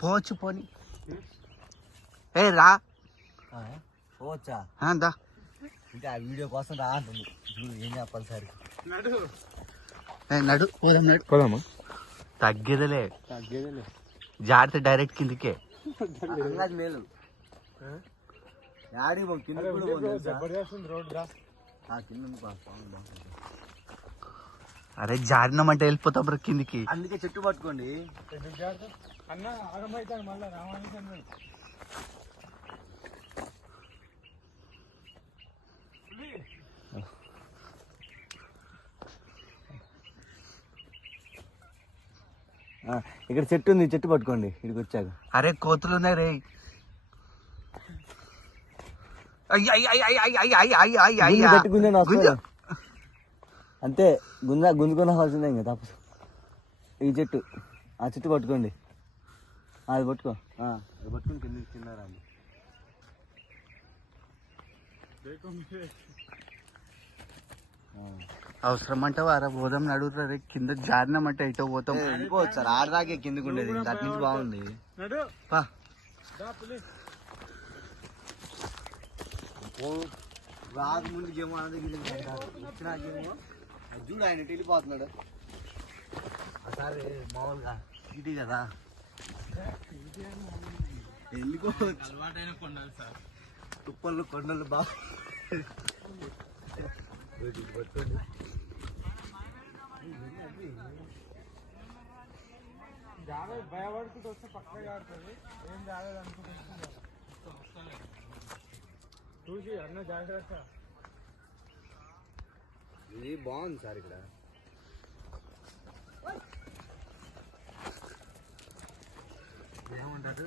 పోవచ్చు పోని. ఏ రా పోవచ్చా దా. ఇంకా ఆ వీడియో కోసం రా అంటుంది. చూడు ఏం చెప్పాలి సార్. నడు పోదాం. నడు పోదామా? తగ్గేదలే జాగ్రత్త. డైరెక్ట్ కిందికే. అంగది మేలు యాడికి పో కింద అరే జారినామంటే వెళ్ళిపోతాం బ్రో కిందికి. అందుకే చెట్టు పట్టుకోండి. ఇక్కడ చెట్టు ఉంది, చెట్టు పట్టుకోండి ఇక్కడికి వచ్చాక. అరే కోతులు ఉన్నాయి రే. అంతే గుంజుకున్న అవసరం ఇంకా తప్పదు. ఈ చెట్టు ఆ చెట్టు పట్టుకోండి. అది పట్టుకో. అది పట్టుకుని కింద తిన్నారా అవసరం అంటావా? అరే పోదాం నడుగుతా రే. కింద జారినామంటే అయితే పోతాం. వెళ్ళిపోవచ్చు సార్. ఆడదాకే కిందకు ఉండేది, అటు నుంచి బాగుంది. రాక ముందు గేమో వచ్చినాకేమో చూడు ఆయన వెళ్ళిపోతున్నాడు. సరే మామూలుగా ఇటీ కదా వెళ్ళిపోవచ్చు. తుప్పలు కొండలు బాగా భయపడుతూ వస్తే పక్కగా ఆడుతుంది. ఏం రాలేదు అనుకుంటుంది. చూసి అన్న జాగ్రత్త. ఇది బాగుంది సార్. ఇక్కడ ఏమంటారు